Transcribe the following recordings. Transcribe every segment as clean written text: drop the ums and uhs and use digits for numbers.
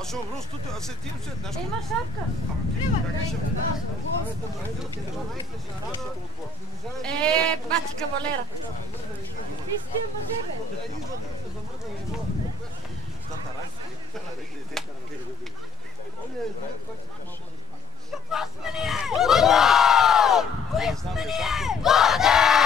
А що, просто асертив се, знаеш? Има шапка. Бати кавалера. Ти сте мазебе. Какво сме ли е? Кои сме ли е? Вода!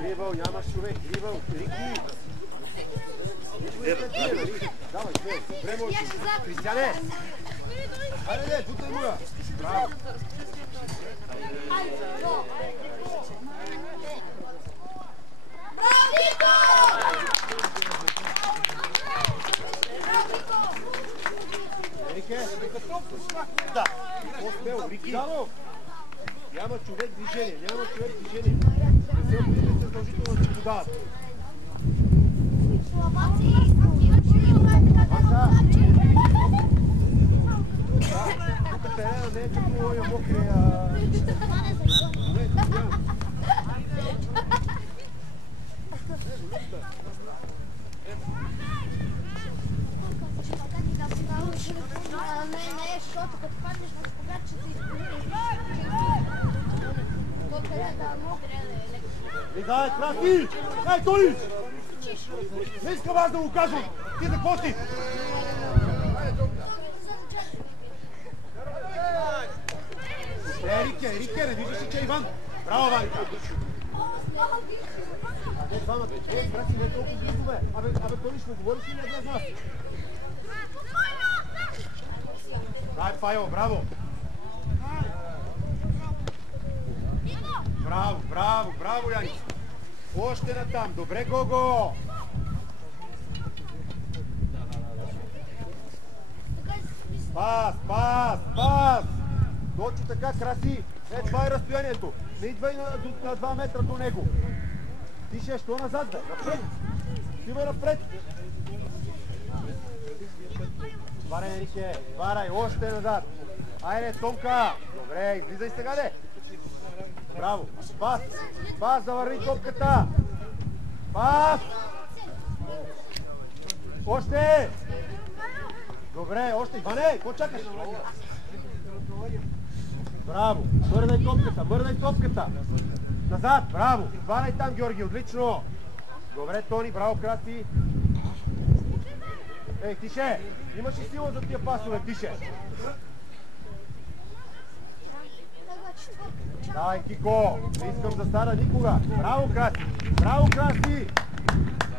Гривал, нямаш човек, Гривал, Рики. Давай, добре можеш. Кристияне! Хайде, бутай му я! Браво! Рике, да, по-смело, Рики. Няма човек движение, няма човек движение. Не се опитайте задължително да ти го дават. Тук терена не е като я мокрия... Не, защото като паднеш на спогад, че се изпълниш. Дай, Краси! Дай, Тони! Не искам аз да го кажам! Ти за какво си? Рике, не виждаш ли, че е Иван? Браво, Ваня! Не, двамата. Краси, не е толкова близо, бе. Абе, Тони, ще му говориш ли не без нас? Дай, Пайо, браво! Браво, Янис! Още натам! Добре, Гого! Пас! Точно така, Краси! Това е разстоянието! Не идвай на 2 метра до него! Тише, що назад, бе? Напред! Стивай напред! Варай, Енрике! Варай! Още назад! Айде, Томка! Добре, излизай сега, де! Браво! Пас, завърни топката! Пас! Още! Добре, още! Иване, какво чакаш? Браво! Мърдай топката! Назад! Браво! Хванай там, Георги, отлично! Добре, Тони, браво, Краси! Ей, тише! Имаш ли сила за тия пасове, тише! Дай, Кико! Не искам да стана никога! Браво, Краси!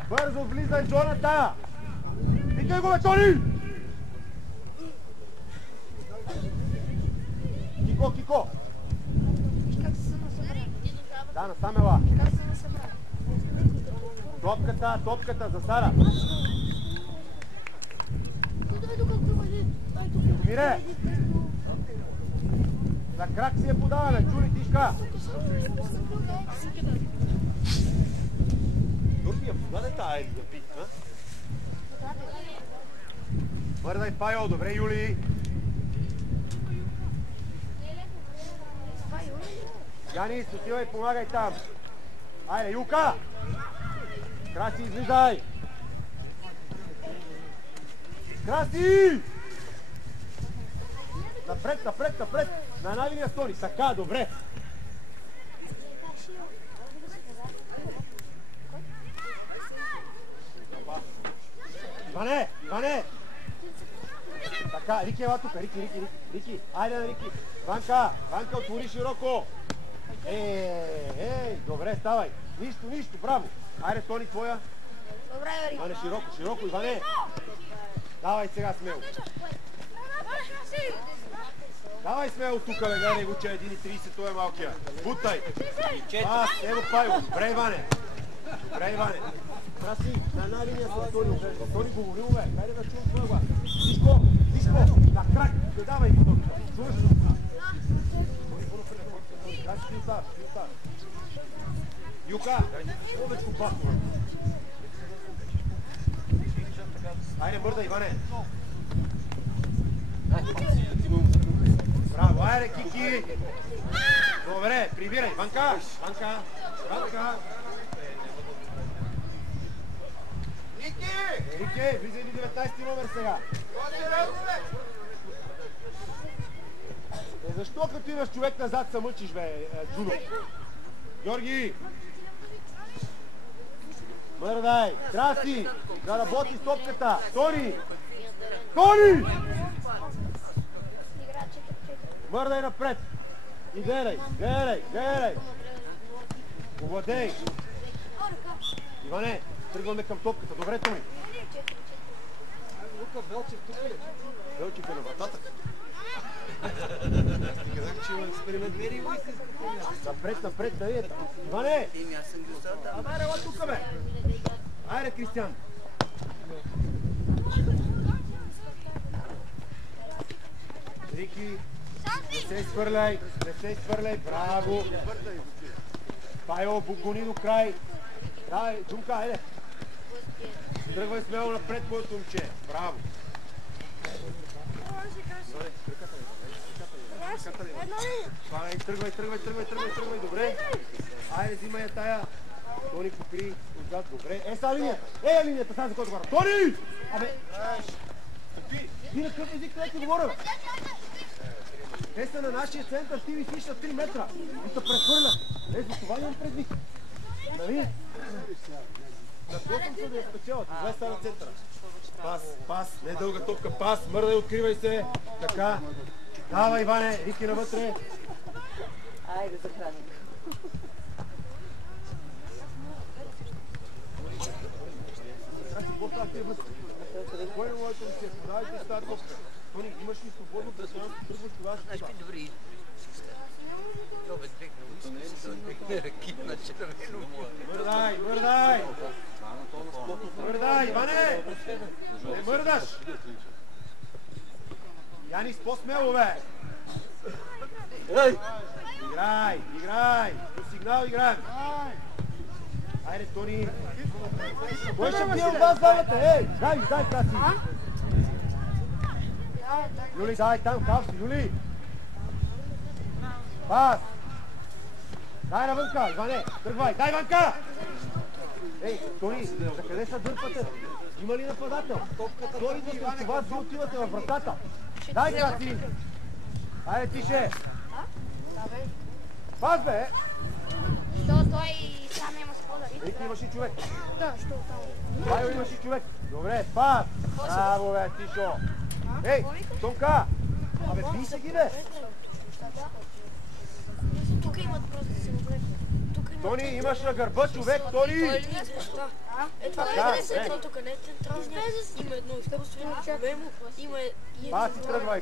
Бързо влизай в зоната! Викай го, бе, Тони! Кико! Да, насам ела! Топката за Сара! Мире! За крак си я подаваме, чули тишка! Турбия, подаде тая или да пи, а? Бърдай, Пайо, добре, Юли! Янис, отивай, помагай там! Айде, Юка! Краси, излизай! Краси! Напред! На една линия стони. Така, добре. Иване! Така, Рики ела тука, Рики. Айде, Рики. Ванка, отвори широко. Добре, ставай. Нищо, браво. Айде, Тони, твоя. Добре, Ери. Иване, широко, Иване. Давай сега смело. Давай смело тука, бе, гледай го, че 1,30, той е малкия. Бутай. Пас, ево Пайло. Добре, Иване. Краси, на една линия с Тони оглежда. Тони говорил, бе. Хайде да чувам твоя глас. Дишко, на крак. Давай го, Тони. Чуваш ли? Краси, ти оставаш. Юка, повечко пасно. Айде, бърда, Иване. Браво, айде, Кики. Добре, прибирай. Ванка. Рики, влизай ли 19 номер сега? Защо като имаш човек назад се мъчиш, бе, Джудо? Георги! Мърдай! Краси! Да работи с топката! Тони! Мърдай напред! И гледай! Овладей! Иване, тръгваме към топката. Добре, Тони! Лука Велчев тук ли? Велчев е на вратата. Аз ти казах, че има експеримент. Напред, да видите. Иване! Абе, ела тука, бе! Айде, Кристиан! Рики, не се изхвърляй, браво! Пайло, гони до край. Давай, Джумка, айде! Тръгвай смело напред, моето момче. Браво! Тръгвай, добре. Айде, взимай тая. Тони покри отзад, добре. Сега линията. Линията, сега за който говоря. Тони! Абе! Ти на какъв език къде ти говоря, бе? Те са на нашия център, ти висиш на 3 метра. И се прехвърлят. За това имам предвид. Нали? Наплъсвам се да я спечелят. Излез са на центъра. Пас, не дълга топка, пас. Мърдай, откривай се. Така. Давай, Иване, Рики навътре. Айде, захрани. Кой е моето ли се? Давайте с тази топка. Тони, имаш ли свободно пространство? Тръгваш тогава с това. Добре. Мърдай, Иване! Не мърдаш! Янис, по-смело, бе! Играй! По сигнал играем! Айде, Тони! Кой ще бие от вас двамата? Дай, Краси! Юли, дай там, Кавси, Юли! Пас! Дай навънка, Иване! Тръгвай! Дай, Иванка! Тони, за къде са дърпате? Има ли нападател? Той идва с вас, ви отивате във вратата. Дай, Краси! Айде, тише! Пас, бе! Той сам има сподари. Рики, имаш ли човек? Да, що там? Пайо, имаш ли човек? Добре, пас! Браво, бе, тишо! Тонка! Абе, бий се ги, бе! Тук имат просто да се обрекат. Тони, имаш на гърба човек, Тони! Това не е централ, тук не е централ. Има едно изкуствено мемо, има... Паси тръгвай!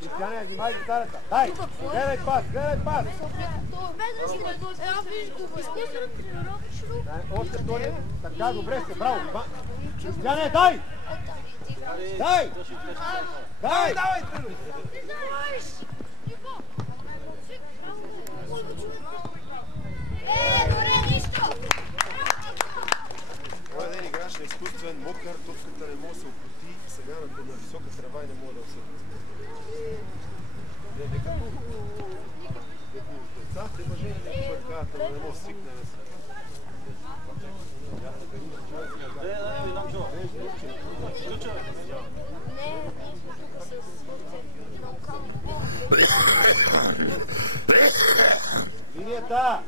Кристиане, внимай за старата! Дай! Гледай пас! Има едно изкуствено тренировъчно. Още Тони! Така, добре сте, браво! Кристиане, дай! Моя ден играш на изкуствен, мокър, топката не може да се опути, сега на висока трева и не може да се опути. Като децата и мъже не бъркават, но не може да свикне да се. Линията!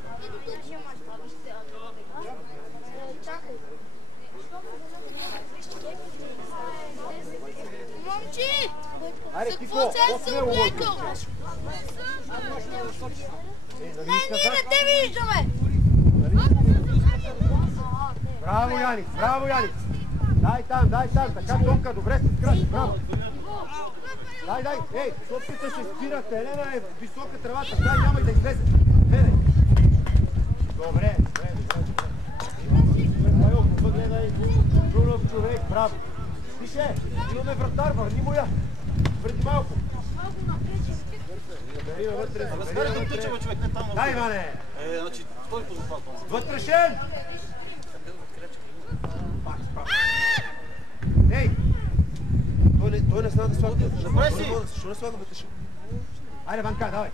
се облека! Ние не те виждаме! Браво, Яниц, браво, Яниц! Дай там, така Тонка, добре се скраси, браво! Дай, ей, топката ще спирате, Елена е висока тревата, дай, няма и да излезе. Гледай. Добре. Гледай, Брунов човек, браво. Тише, имаме вратар, върни му я. Преди малко. Забери вътре, дай, Иване! Значи, той позапал това. Вътрешен! Ей! Той не знае да слага. Добре си! Защо не слага вътрешен? Айде, Ванка, давай!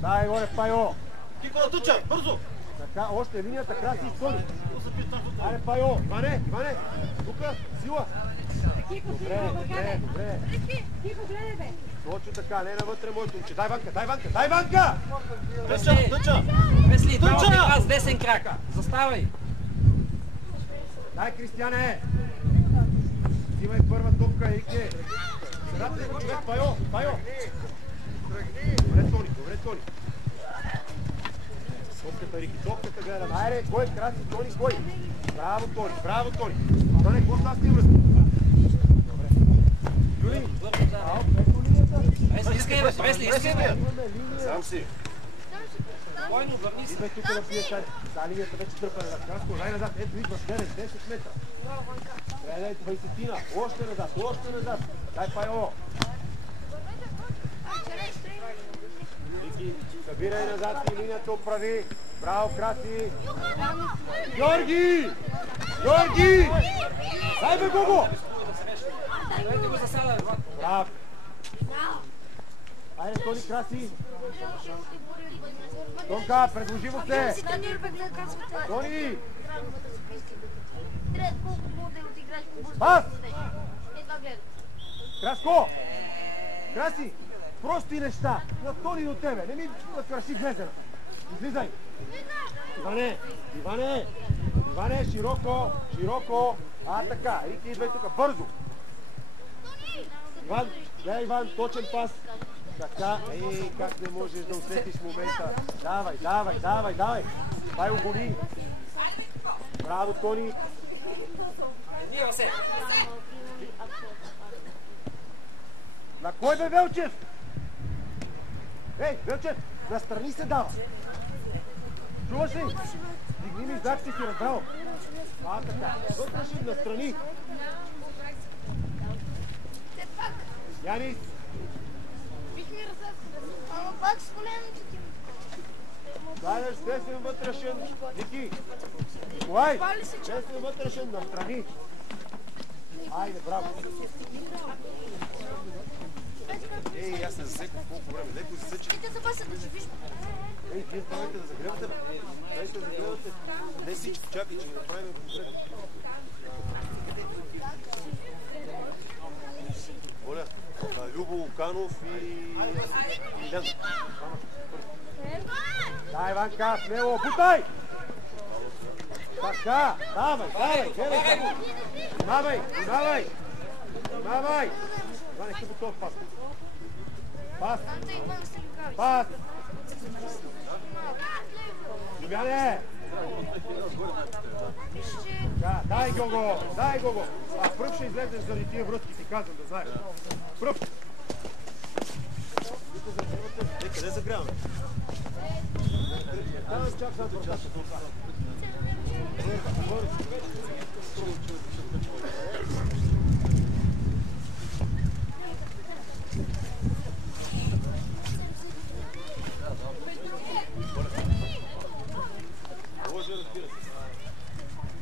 Дай, горе, Пайо! Кико да тъча, бързо! Така, още линията, краси и стони. Айде, Пайо! Иване! Тука, сила! Добре. Кико, гледай, бе! Точно така, не навътре, моето момче. Дай, Ванка! Тъча! Весли, това от вас, десен крак. Заставай. Дай, Кристияне! Взимай първа топка, Ике! Седате го човек, Пайо! Добре, Тони! Топката, Рики, топката гледам. Айде, кой краси, Тони, кой? Браво, Тони! Тони, какво става с тия връзки? Добре. Юли! Ето линията! Весли, бе. Сам си! Спокойно, върни се. Идвай тук да пиеш, та линията вече тръпа назад. Краско, дай назад, ето идваш 10 метра. Гледай, 20-тина, още назад. Дай, Пайо! Вики, събирай назад и линията оправи. Браво, Краси! Георги! Дай бе, Гого! Дайте го засада, брат. Браво! Айде, Тони, Краси! Тонка, предложи му се! Тони! Пас! Краско! Краси! Прости неща! На Тони до тебе! Не ми краши влезена! Излизай! Иване, широко! Така, Рики, идвай тук, бързо! Иван, точен пас! Така, как не можеш да усетиш момента? Давай! Дай огони! Браво, Тони! Ние се. На кой бе, Велчев? Ей, Велчев, настрани се дава! Чуваш ли? Дигни ми знак, си разбрал! Така, вътрешен, настрани! Янис! Ама пак с коленото ти. Дайдеш, десен вътрешен, Ники! Николай! Десен вътрешен, настрани! Айде, браво! Ей, аз не засекох колко време. Леко засече. Те запасят да живиш. Ей, вие ставайте да загревате, бе! Дайте да загревате! Не всичко, чакай, че ги направим конкретно. Оля, Любо Луканов и Илян. Дай, Ванка, смело, бутай! Така, давай, гледай! Внимавай! Иване, къде готов пас? Пас! Любяне! Дай, Гого! Пръв ще излезеш заради тия връзки, ти казвам да знаеш. Пръв! Къде загряваме? Чак зад вратата.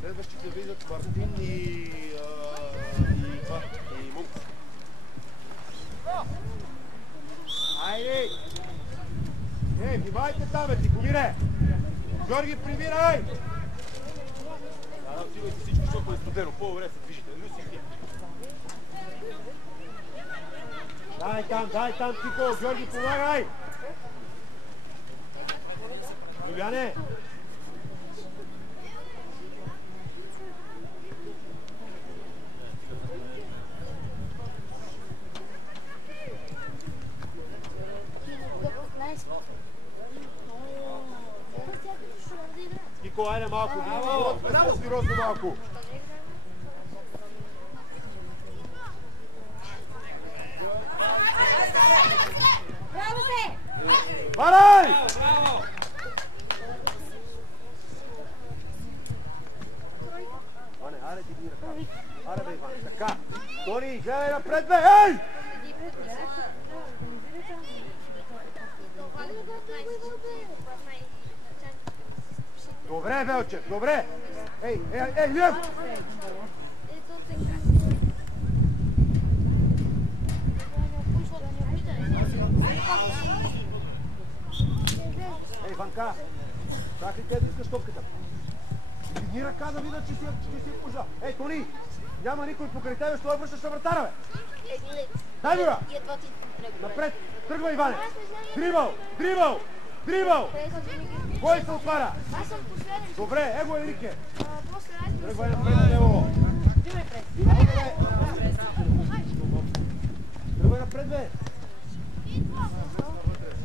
Следващите видят Мартин и Мунк. Айде! Внимайте там, бе, Тихомире! Георги, примирай! Отивайте всички, защото е студено. По-добре се движите. Люси ти. Дай там, Тихо! Георги, помагай! Любяне! Нико, айде малко. Сериозно малко. Браво се! Варай! Браво! Ване, аре ти ги ръка. Аре бе, Иван. Така. Тони, гледай напред, бе! Ей! Добре, Велчев, добре! Ей, Лев! Ей, Ванка! Чакай те да искаш топката. Дигни ръка да видя, че си я пожал. Ей, Тони! Няма никой покрай тебе, що я връщаш на вратара, бе! Дай ми, бе! Напред! Тръгва, Иване! Дрибъл! Кой се отваря? Аз съм последен. Добре, его Енрике! После аз Тръгва напред на него! Тръгва напред, бе!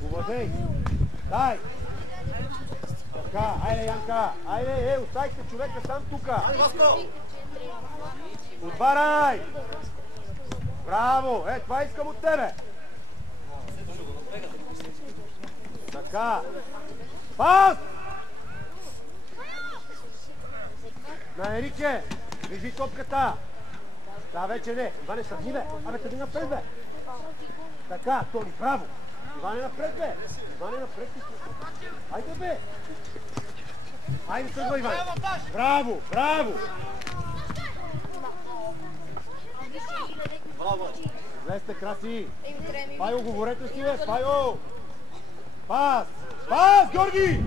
Повладей! Дай! Така, айде, Янка! Айде, оставихте човека сам тука! Отваряй! Браво! Това искам от тебе! Така! Пас! На Ерике! Вижи топката! Да, вече не! Иване, съдни, бе! Абе, тъди напред, бе! Така, Тони, браво! Иване, напред, бе! Иване, напред! Айде, бе! Айде, тръгва, Иване! Браво! Влезте, краси! Пайо, говорете си, бе! Пайо! Пас! Георги!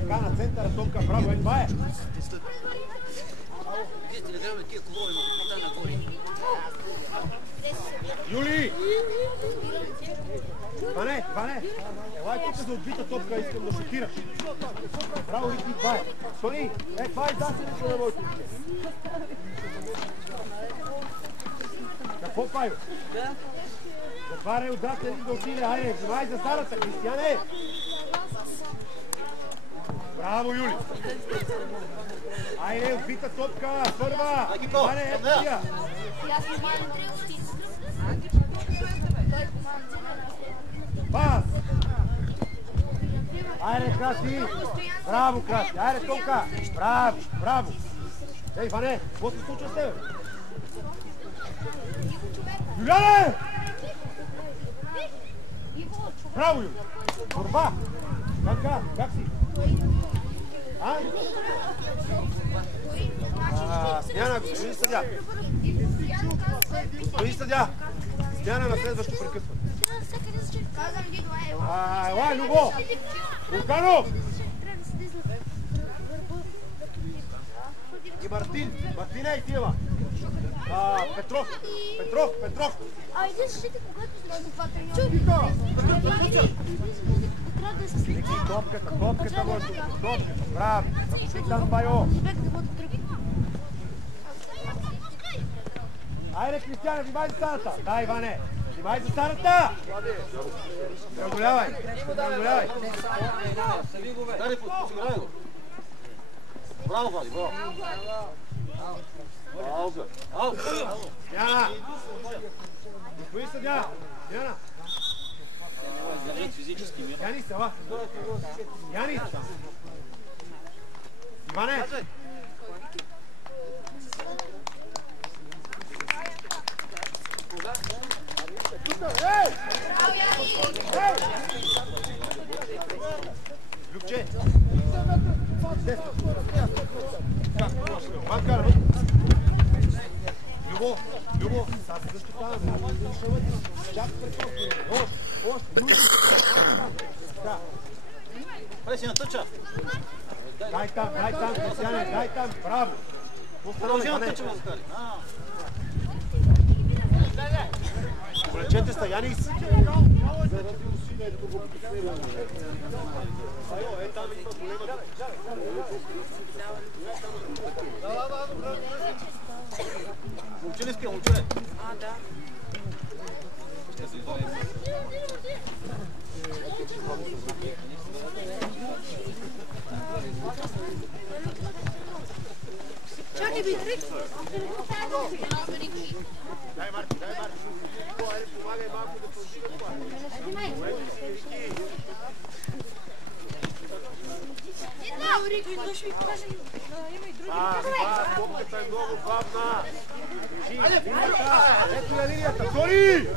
Така, на центъра, Томка, браво, това е! Вие не гледаме тия колони, но капитан нагоре. Юли! Иване! Елай тук за отбита топка, искам да шутираш. Браво, Рики, това е! Тони, това е засенето на моето уче. Какво, Пайо? Затваряй отзад един да отиде, айде, внимай за Сарата, Кристияне! Браво, Юли! Айде, отбита топка, първа! Иване, ето тия! Пас! Айде, Краси! Браво, Краси! Айде, Томка! Браво! Ей, Иване, какво се случва с тебе? Юляне! Браво, Юли! Борба! Как си? Смяна, господин съдя! Господин съдя! Смяна на следващо прекъсване. Елай, Любо! Луканов! И Мартин! Мартина и Тиева! Петров! Айде, слушайте, когато сме до това Топката може да топката. Браво! Запусти там, Пайо! Айде, Кристияне, внимай за старата! Да, Иване! Внимай за старата! Преодолявай! Браво, Влади, браво! Смяна! Господин съдя! Смяна! Янис, ела! Янис! Иване! Любче! Любо, сега се защитаваме. Чак прекосно. Още. Хайде си натъча. Дай там, Кристияне, дай там, браво. Продължи натъча, Маскари. Влечете се, Янис. Момче ли спия, момче? Čakaj, bi trik. Дай, Марко, дай, Марко. Айде, помагай малко да повдига това. Топката е много бавна. Кажи, линията. Ето я линията. Тори!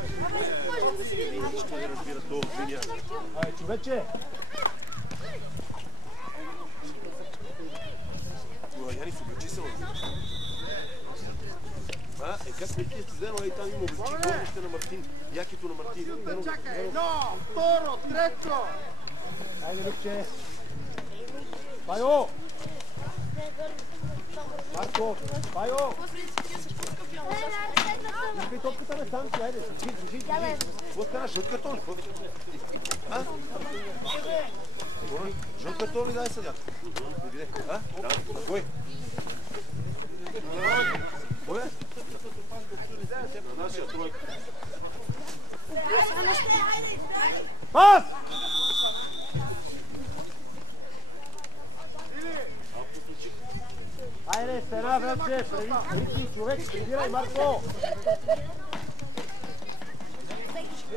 Нищо не разбира това от линия. Ай, човече. Яни, облечи се. Как сме ти студено, ей там има облечи горнище на Мартин. Якито на Мартин. Чакай, едно, второ, трето. Айде, Любче. Пайо! Марко, Пайо! Искай топката бе, сам си, айде. Движи. Какво стана? Жълт картон? А? Жълт картон ли дай съдят? А? Да, кой? Кой е? Нашия тройка. Пас! Айде, стена, вече, преди човек, прибирай, Марко!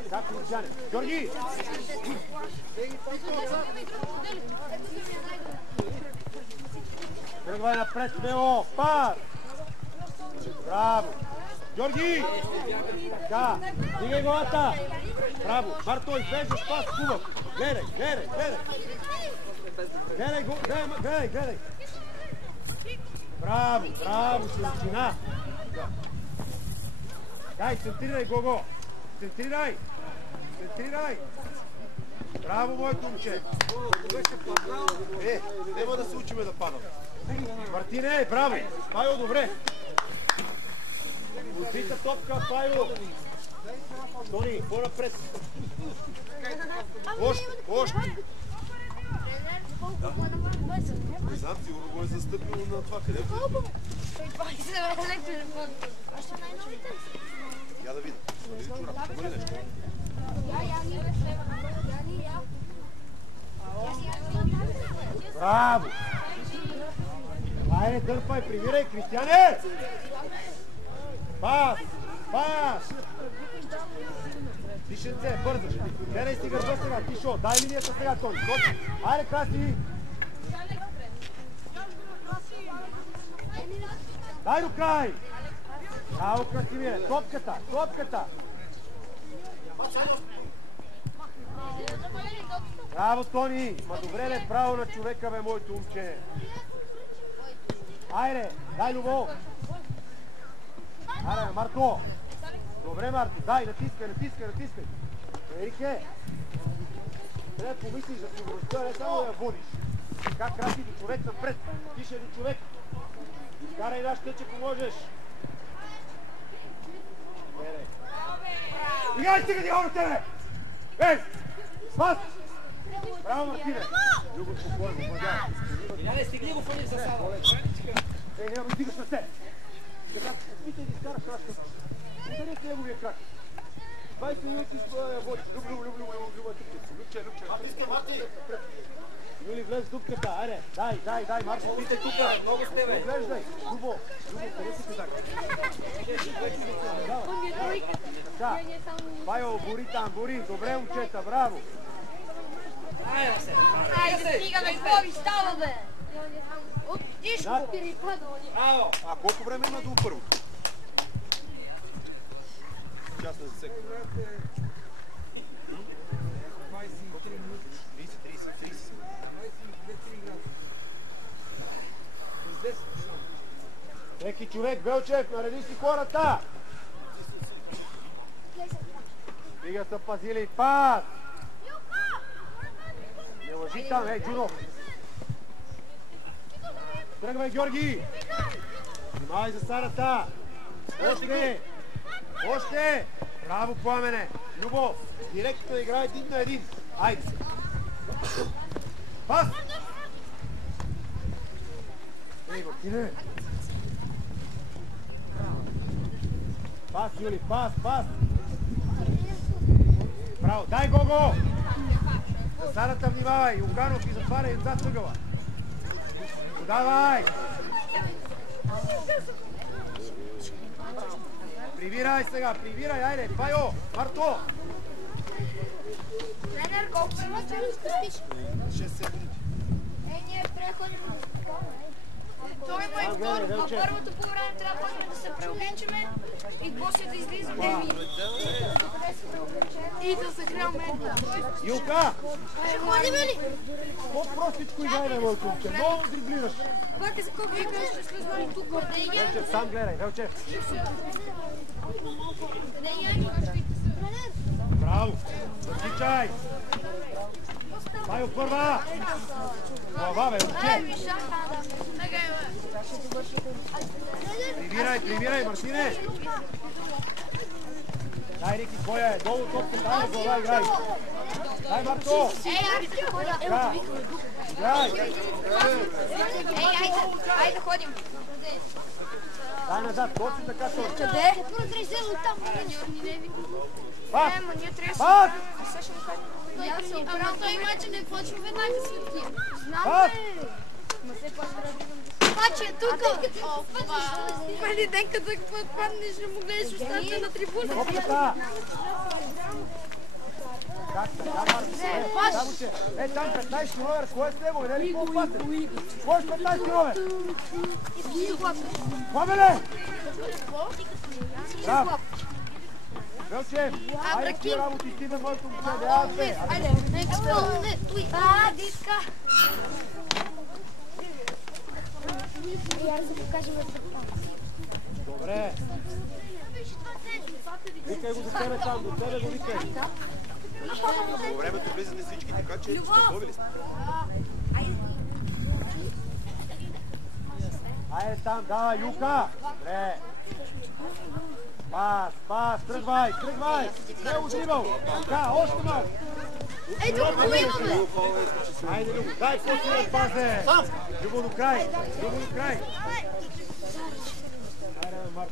Как Лучане? Георги! Тръгвай напред, Мео! Пас! Браво! Георги! Така, дигай главата! Браво! Марто, изглеждаш пас, хубав! Гледай! Гледай! Браво, силачина! Дай, центрирай, Гого! Центрирай! Браво, моето момче! Нема да се учиме да падам. Мартине, браво! Пайо, добре! Отбита топка, Пайо! Тони, по-напред! Още! Не знам, сигурно го е застъпило на това, където я да видя. Има ли нещо? Браво! Айде, дърпай, привирай, Кристияне! Пас! Тишенце, бързаш! Гледай си гърба сега, Тишо! Дай линията сега, Тони! Айде, Краси! Дай до край! Браво, Красимире! Топката! Браво, Тони! Ма добре ли право на човека, бе, моето момче? Айде, дай Любов! Айде, Марко! Добре, Марко, дай, натискай! Ерике! Трябва да помислиш за сигурността, не само да я водиш. Как краси до човек напред, тише до човек. Изкарай нашата, че поможеш. Играй, стига ти хора тебе! Ей! Спас! Браво, Мартине! Любо, спокойно, младя. Иляне, стигни го фъниш за сала. Ей, няма да стигаш на те. Така, спите да изкараш нашата. Удари с неговия крак. 20 минути водиш. Любо, Любче. Юли, влез в дупката, айде. Дай, Марко, питай тука. Много с тебе. Оглеждай. Любо, къде си така? Така, Пайо, бори. Добре, момчета, браво. Айде, стига, бе, какво става, бе? От тишко перепада. Браво! А колко време има до първото? Час на засека. 30. Всеки човек, Велчев, нареди си хората! Стига са пазили пас! Не лъжи там, Джудо! Тръгвай, Георги! Внимавай за Сарата! Още! Браво, Пламене! Любо, директно играй 1 на 1. Айде! Пас! Ей, Мартине! Пас, Юли, пас! Браво, дай Гого! Засадата внимавай, Юканов и затваря отзад въгъла. Давай! Привирай сега, привирай, айде, Пайо, Марто! Тренер, колко си имаш? 6-7 минути. Ние преходим до такова, той има и второ, а първото по време трябва да почнем да се преобличаме и после да излизаме и да съхряме. Юка! Ще ходим ли? По-простичко играй, Вълчовче, много дриблираш. Пък за колко играш, ще слизаме тук. Велчев, сам гледай, Велчев. Къде Яни? Браво! Затичай! Пайо първа! Глава, Велчев! Привирай, Мартине! Дай, Рики, твоя е. Долу топка, дай на глава, играй. Дай, Марто! Играй! Айде ходим. Дай назад, точно така, точно. Къде? Пас! Ние Пас! Ама той мача не почва веднага светлия. Пас! Мача е тук. Мали ден като паднеш, не му гледаш устата на трибуна. Топката! Как така, Марто? Е, там 15 номер, кой е с него? Не ли по-опасен? Кой е с 15 номер? Павеле! Браво! Велчев, айде ти работи, ти да моето момче, няма две. Айде, диска. Я да покажем добре. Викай го до тебе там, до тебе го викай. По времето влизате всички, така че сте готови ли сте? Айде там, давай, Юка! Добре. Пас, тръгвай! Не отивал! Така, още малко! Ето, го имаме! Айде, Любо, дай по-силен пас, бе! Любо до край! Айде, Марко!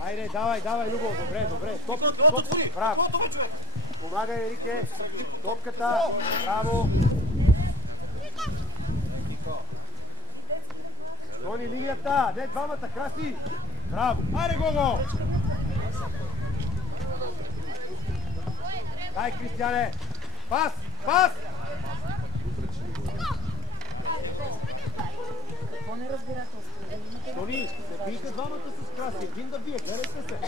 Айде, давай, Любо, добре! Топ, браво! Помагай, Рике! Топката, браво! Тони линията, не двамата, краси! Браво! Айде, Гого! Дай, Кристияне! Пас! Какво не разбирателство? Тони, не бийте двамата с краси, един да бие, гледайте се! Какво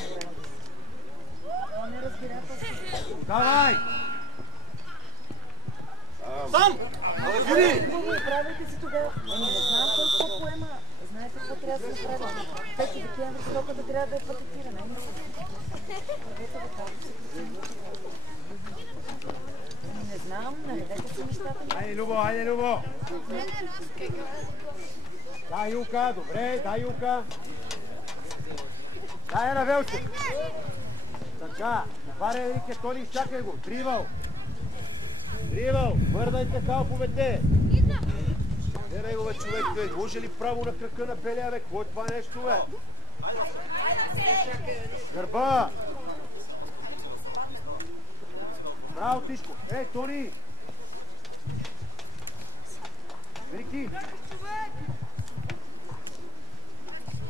не разбирателство? Давай! Сам! Какво го правите си тогава? Не знам кой какво поема. Знаете какво трябва да се направи? 5 декември сроката трябва да е пакетирана. Не знам, наредете си нещата. Айде, Любо! Дай, Юка, добре, дай, Юка! Дай, на Велче! Така, варя Рике, Тони, изчакай го, Дривал, върнайте халповете! Не, негове човек, бе, може ли право на кръка на белия, бе? Какво е това нещо, бе? Гърба! Браво, Тишко! Тони! Рики!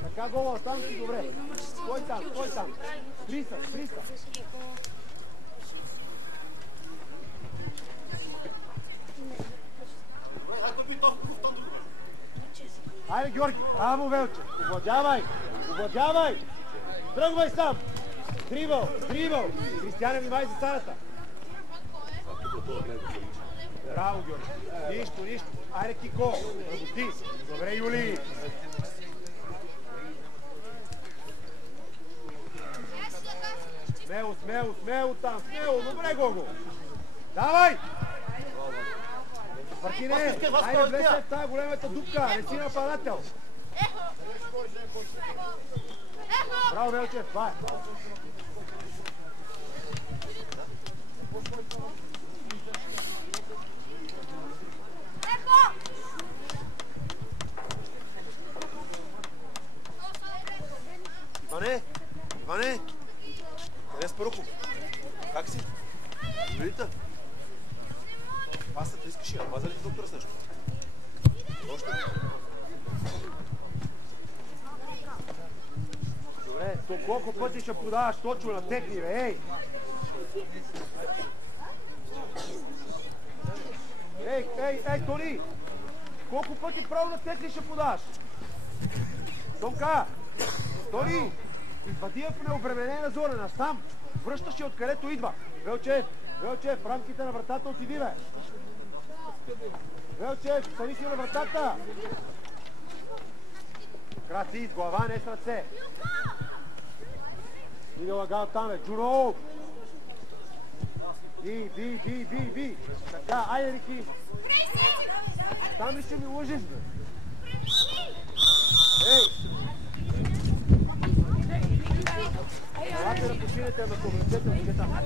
Така, Гола, там си добре. Стой там. Приса. Айде, Георги! Браво, Велче! Овладявай! Тръгвай сам! Дрибъл! Кристияне, внимай за саната! Браво, Георги! Нищо! Айде, Кико! Работи! Добре, Юли! Смело там! Добре, Гого! Давай! Мартине, айде влез в тази големата дупка, не си нападател. Браво, Велчев, това е. Иване, къде е Спарухов? Видите? Пасата искаш и напаза ли доктора с нещо? Още? Добре, то колко пъти ще подаваш точно на техни, бе, ей! Ей, Тони! Колко пъти право на техни ще подаваш? Томка! Тони! Извади я в необременена зона, насам! Връщаш я откъдето идва! Велчев, в рамките на вратата отиди, бе! Велчев, стани си на вратата! Краци, с глава, не с ръце! Стига лагал там, бе! Джуро! Би! Така, айде, Рики! Там ли ще ми лъжиш, бе? Ей! Елате да починете, ама се облечете, там.